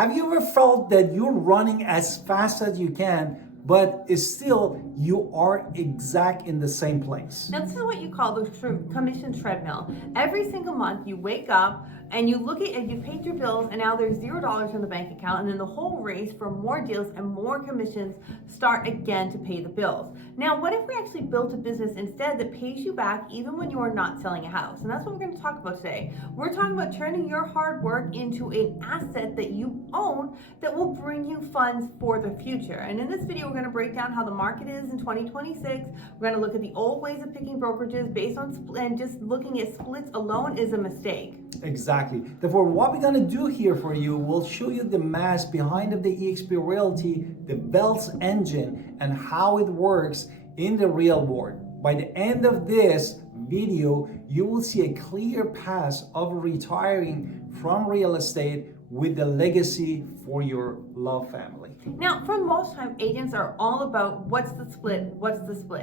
Have you ever felt that you're running as fast as you can, but it's still you are exact in the same place? Now, this is what you call the commission treadmill. Every single month you wake up and you look at and you paid your bills, and now there's $0 in the bank account, and then the whole race for more deals and more commissions start again to pay the bills. Now, what if we actually built a business instead that pays you back even when you are not selling a house? And that's what we're going to talk about today. We're talking about turning your hard work into an asset that you own that will bring you funds for the future. And in this video, we're going to break down how the market is in 2026. We're going to look at the old ways of picking brokerages based on and just looking at splits alone is a mistake. Exactly. Therefore, what we're going to do here for you, we'll show you the math behind of the eXp Realty, the Wealth engine, and how it works in the real world. By the end of this video, you will see a clear path of retiring from real estate with the legacy for your love family. Now, for most time, agents are all about what's the split,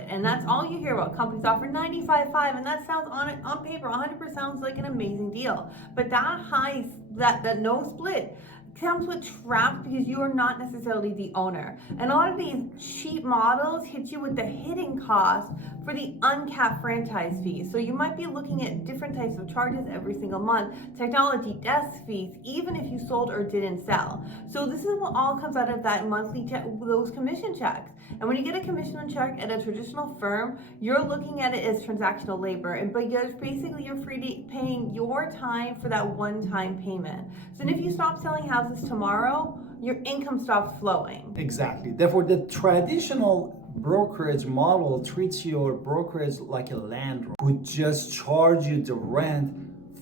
and that's all you hear about. Companies offer 95.5, and that sounds on paper 100% sounds like an amazing deal. But that no split comes with traps because you are not necessarily the owner. And a lot of these cheap models hit you with the hidden cost for the uncapped franchise fees. So you might be looking at different types of charges every single month, technology, desk fees, even if you sold or didn't sell. So this is what all comes out of that monthly those commission checks. And when you get a commission check at a traditional firm, you're looking at it as transactional labor, and because basically you're paying your time for that one-time payment. So if you stop selling houses tomorrow, your income stops flowing. Exactly. Therefore, the traditional brokerage model treats your brokerage like a landlord who just charge you the rent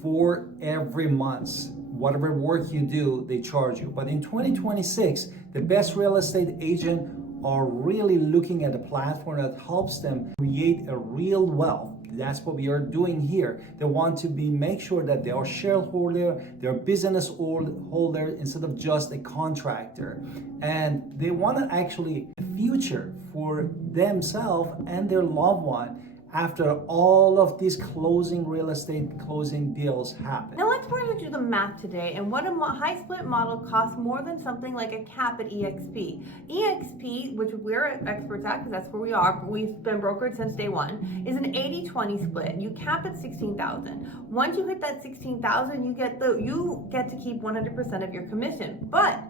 for every month. Whatever work you do, they charge you. But in 2026, the best real estate agent are really looking at a platform that helps them create a real wealth. That's what we are doing here. They want to make sure that they are shareholder, they're business holder instead of just a contractor. And they want to actually a future for themselves and their loved one after all of these real estate closing deals happen. Now let's try to do the math today, and what a high split model costs more than something like a cap at EXP. EXP, which we're experts at because that's where we are, but we've been brokered since day one, is an 80-20 split. You cap at $16,000. Once you hit that $16,000, you get to keep 100% of your commission. But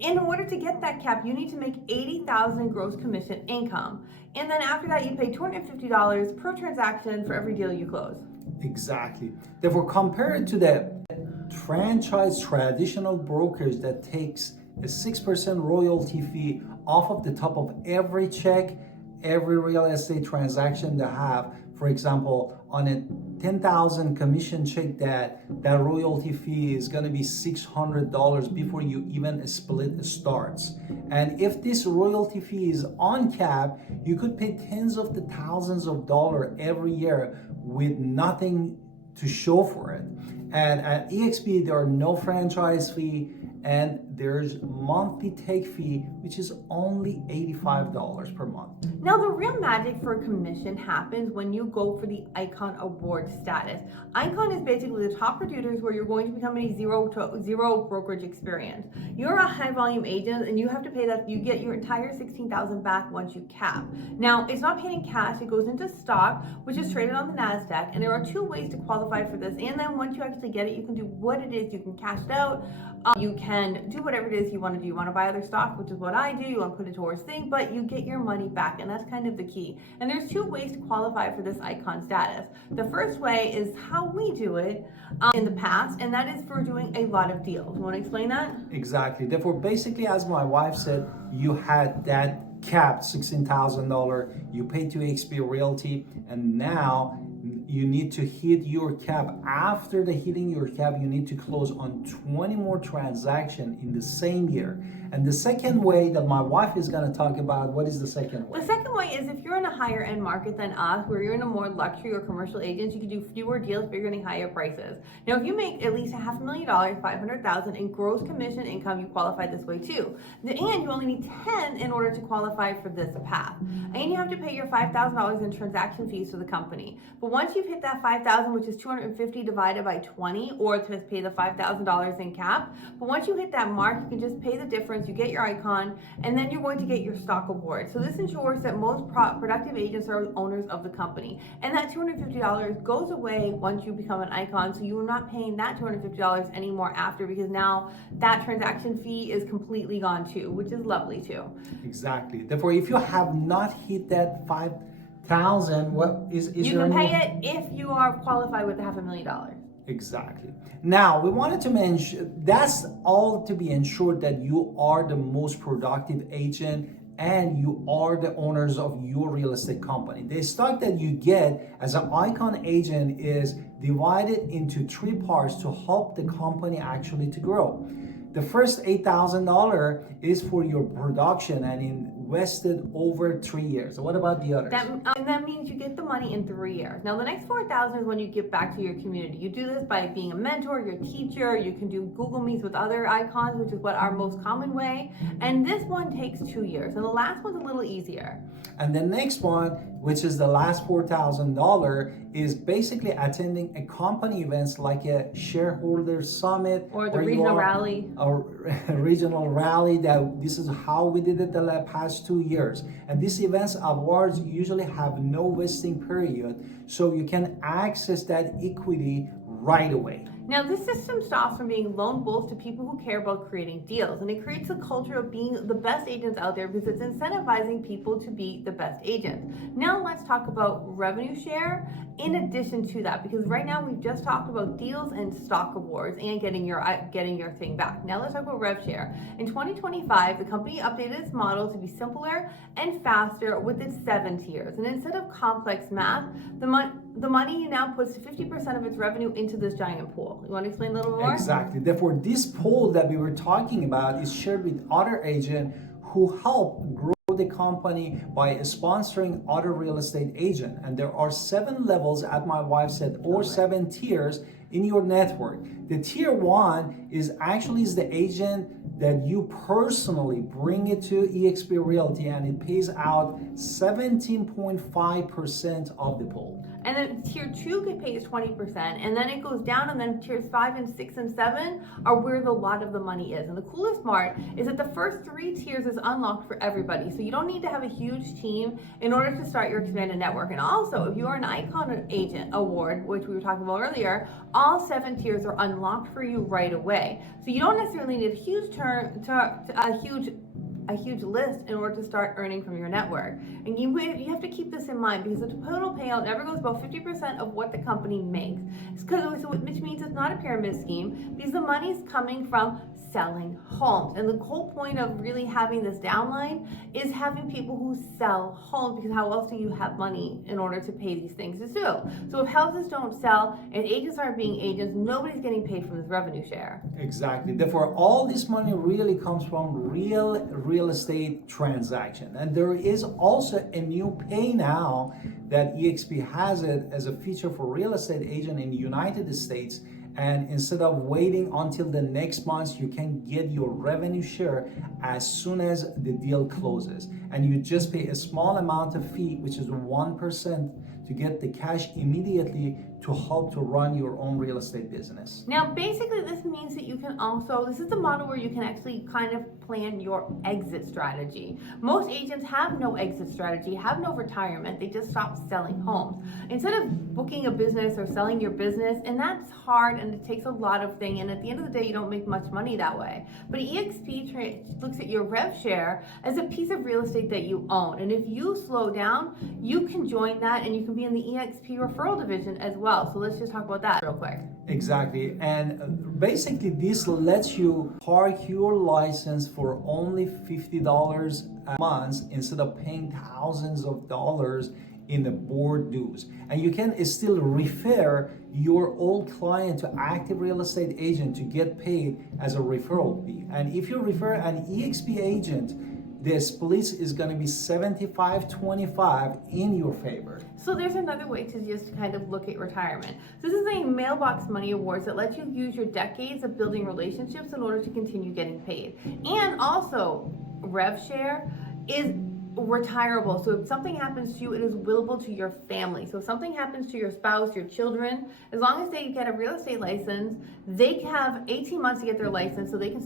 in order to get that cap, you need to make $80,000 gross commission income. And then after that, you pay $250 per transaction for every deal you close. Exactly. Therefore, compared to the franchise traditional brokerage that takes a 6% royalty fee off of the top of every check, every real estate transaction they have, for example, on a 10,000 commission check, that royalty fee is going to be $600 before you even split starts. And if this royalty fee is uncapped, you could pay tens of thousands of dollars every year with nothing to show for it. And at EXP, there are no franchise fee, and there's monthly take fee, which is only $85 per month. Now, the real magic for a commission happens when you go for the Icon Award status. Icon is basically the top producers where you're going to become a zero brokerage experience. You're a high volume agent, and you have to pay that. You get your entire $16,000 back once you cap. Now, it's not paid in cash. It goes into stock, which is traded on the NASDAQ, and there are two ways to qualify for this. And then once you actually get it, you can do what it is. You can cash it out. You can do whatever it is you want to do. You want to buy other stock, which is what I do. You want to put it towards thing, but you get your money back, and that's kind of the key. And there's two ways to qualify for this Icon status. The first way is how we do it in the past, and that is for doing a lot of deals. You want to explain that? Exactly. Therefore, basically, as my wife said, you had that capped $16,000 you paid to EXP Realty, and now you need to hit your cap. After hitting your cap, you need to close on 20 more transactions in the same year. And the second way that my wife is going to talk about, what is the second way? The second way is if you're in a higher end market than us, where you're in a more luxury or commercial agents, you can do fewer deals, but you're getting higher prices. Now, if you make at least $500,000, $500,000 in gross commission income, you qualify this way too. And you only need 10 in order to qualify for this path. And you have to pay your $5,000 in transaction fees to the company. But once you've hit that 5,000, which is 250 divided by 20, or to pay the $5,000 in cap, but once you hit that mark, you can just pay the difference, you get your icon, and then you're going to get your stock award. So this ensures that most productive agents are owners of the company. And that $250 goes away once you become an icon, so you are not paying that $250 anymore after, because now that transaction fee is completely gone too, which is lovely too. Exactly. Therefore, if you have not hit that 5,000, what is you there can pay any... it if you are qualified with the $500,000. Exactly. Now, we wanted to mention, that's all to be ensured that you are the most productive agent and you are the owners of your real estate company. The stock that you get as an icon agent is divided into 3 parts to help the company actually to grow. The first $8,000 is for your production and invested over 3 years. So what about the others? That means you get the money in 3 years. Now the next 4,000 is when you give back to your community. You do this by being a mentor, your teacher. You can do Google Meets with other icons, which is what our most common way. And this one takes 2 years. And the last one's a little easier. And the next one, which is the last $4,000, is basically attending a company events like a shareholder summit or the regional rally. Or regional rally. That this is how we did it the past 2 years. And these events awards usually have no vesting period, so you can access that equity right away. Now, this system stops from being lone wolves to people who care about creating deals, and it creates a culture of being the best agents out there because it's incentivizing people to be the best agents. Now, let's talk about revenue share in addition to that, because right now we've just talked about deals and stock awards and getting your thing back. Now, let's talk about Rev Share. In 2025, the company updated its model to be simpler and faster with its 7 tiers, and instead of complex math, the money now puts 50% of its revenue into this giant pool. You want to explain a little more? Exactly. Therefore, this pool that we were talking about is shared with other agents who help grow the company by sponsoring other real estate agents. And there are 7 levels, as my wife said, or 7 tiers in your network. The tier 1 is the agent that you personally bring it to eXp Realty, and it pays out 17.5% of the pool. And then tier 2 pays 20%, and then it goes down, and then tiers 5 and 6 and 7 are where the lot of the money is. And the coolest part is that the first 3 tiers is unlocked for everybody, so you don't need to have a huge team in order to start your expanded network. And also, if you are an Icon Agent Award, which we were talking about earlier, all 7 tiers are unlocked for you right away. So you don't necessarily need a huge a huge list in order to start earning from your network. And you have to keep this in mind, because the total payout never goes above 50% of what the company makes. Which means it's not a pyramid scheme, because the money's coming from selling homes. And the whole point of really having this downline is having people who sell homes, because how else do you have money in order to pay these things to do? So if houses don't sell and agents aren't being agents, nobody's getting paid from this revenue share. Exactly. Therefore, all this money really comes from real estate transaction. And there is also a new pay now that eXp has it as a feature for real estate agent in the United States. And instead of waiting until the next month, you can get your revenue share as soon as the deal closes. And you just pay a small amount of fee, which is 1%, to get the cash immediately to help to run your own real estate business. Now, basically, this means that you can also, this is the model where you can actually kind of plan your exit strategy. Most agents have no exit strategy, have no retirement, they just stop selling homes. Instead of booking a business or selling your business, and that's hard and it takes a lot of things, and at the end of the day, you don't make much money that way. But eXp looks at your Rev Share as a piece of real estate that you own. And if you slow down, you can join that and you can be in the eXp Referral Division as well. So let's just talk about that real quick. Exactly. And basically this lets you park your license for only $50 a month instead of paying thousands of dollars in the board dues. And you can still refer your old client to active real estate agent to get paid as a referral fee. And if you refer an eXp agent, the split is going to be 75-25 in your favor. So there's another way to just kind of look at retirement. This is a mailbox money awards that lets you use your decades of building relationships in order to continue getting paid. And also, Rev Share is retirable. So if something happens to you, it is willable to your family. So if something happens to your spouse, your children, as long as they get a real estate license, they have 18 months to get their license, so they can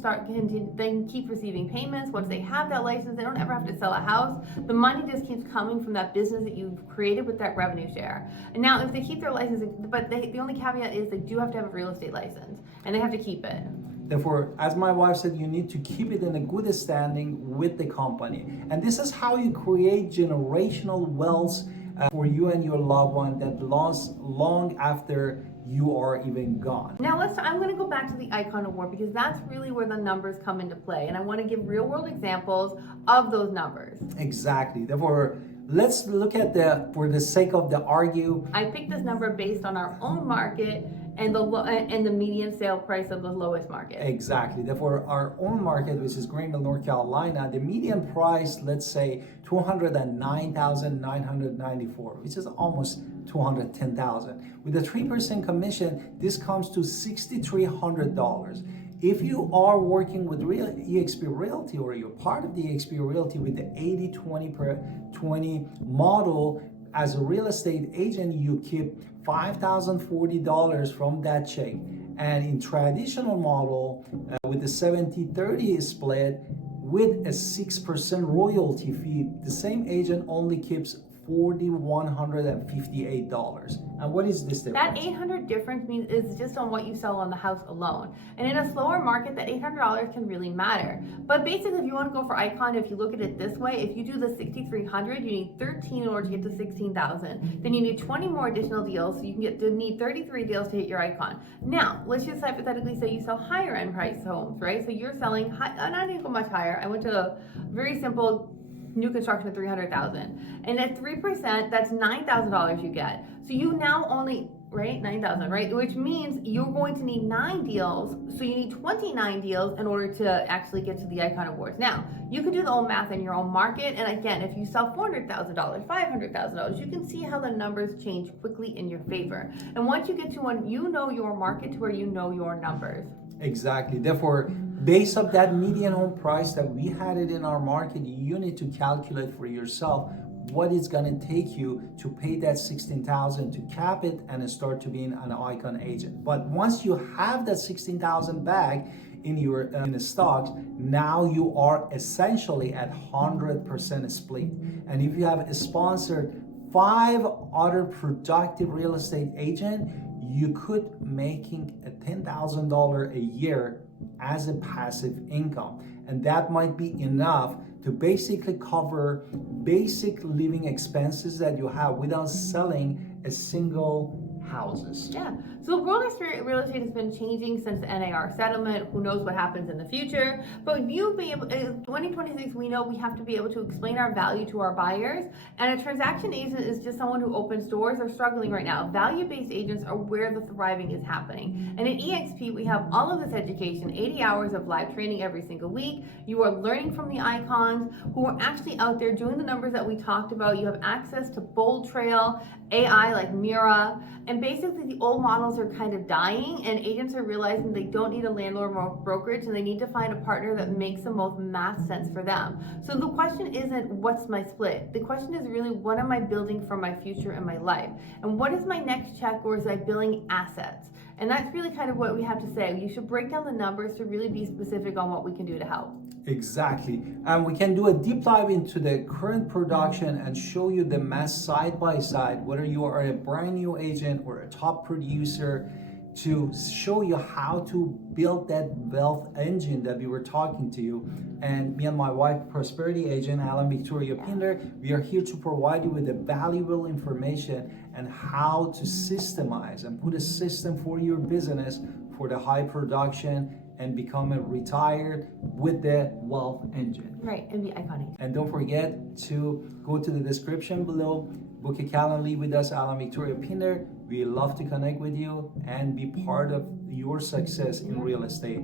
then keep receiving payments. Once they have that license, they don't ever have to sell a house. The money just keeps coming from that business that you've created with that revenue share. And now if they keep their license, but the only caveat is they do have to have a real estate license, and they have to keep it. Therefore, as my wife said, you need to keep it in a good standing with the company. And this is how you create generational wealth for you and your loved one that lasts long after you are even gone. Now I'm going to go back to the Icon Award, because that's really where the numbers come into play. And I want to give real world examples of those numbers. Exactly. Therefore, let's look at for the sake of the argue. I picked this number based on our own market and the median sale price of the lowest market. Exactly. Therefore, our own market, which is Greenville, North Carolina, the median price, let's say $209,994, which is almost $210,000. With a 3% commission, this comes to $6,300. If you are working with eXp Realty, or you're part of the eXp Realty with the 80-20 model, as a real estate agent, you keep $5,040 from that check. And in traditional model, with the 70-30 split, with a 6% royalty fee, the same agent only keeps $4,158. And what is this difference? That $800 difference is just on what you sell on the house alone. And in a slower market, that $800 can really matter. But basically, if you want to go for Icon, if you look at it this way, if you do the $6,300, you need 13 in order to get to $16,000. Then you need 20 more additional deals, so you can need 33 deals to hit your Icon. Now, let's just hypothetically say you sell higher end price homes, right? So you're selling, not even much higher. I went to a very simple new construction of $300,000, and at 3%, that's $9,000 you get. So you now only, right, 9,000, right? Which means you're going to need 9 deals. So you need 29 deals in order to actually get to the Icon Awards. Now, you can do the own math in your own market. And again, if you sell $400,000, $500,000, you can see how the numbers change quickly in your favor. And once you get to when you know your market to where you know your numbers. Exactly. Therefore, based on that median home price that we had it in our market, you need to calculate for yourself what it's going to take you to pay that $16,000 to cap it and start to be an Icon agent. But once you have that $16,000 back in your in the stocks, now you are essentially at 100% split. And if you have sponsored 5 other productive real estate agents, you could making a $10,000 a year as a passive income. And that might be enough to basically cover basic living expenses that you have without selling a single houses. Yeah. So real estate has been changing since the NAR settlement. Who knows what happens in the future? But you'll be able, in 2026, we know we have to be able to explain our value to our buyers. And a transaction agent is just someone who opens doors. They're struggling right now. Value-based agents are where the thriving is happening. And at eXp, we have all of this education, 80 hours of live training every single week. You are learning from the icons who are actually out there doing the numbers that we talked about. You have access to Bold Trail, AI like Mira, and basically the old models are kind of dying, and agents are realizing they don't need a landlord or brokerage, and they need to find a partner that makes the most math sense for them. So the question isn't what's my split. The question is really what am I building for my future and my life, and what is my next check, or is I building assets? And that's really kind of what we have to say. You should break down the numbers to really be specific on what we can do to help. Exactly. And we can do a deep dive into the current production and show you the math side by side, whether you are a brand new agent or a top producer, to show you how to build that wealth engine that we were talking to you. And me and my wife, prosperity agent Victoria Pinder, we are here to provide you with the valuable information and how to systemize and put a system for your business for the high production and become a retired with the wealth engine. Right, and be iconic. And don't forget to go to the description below, book a calendar with us, Victoria Pinder. We love to connect with you and be part of your success in real estate.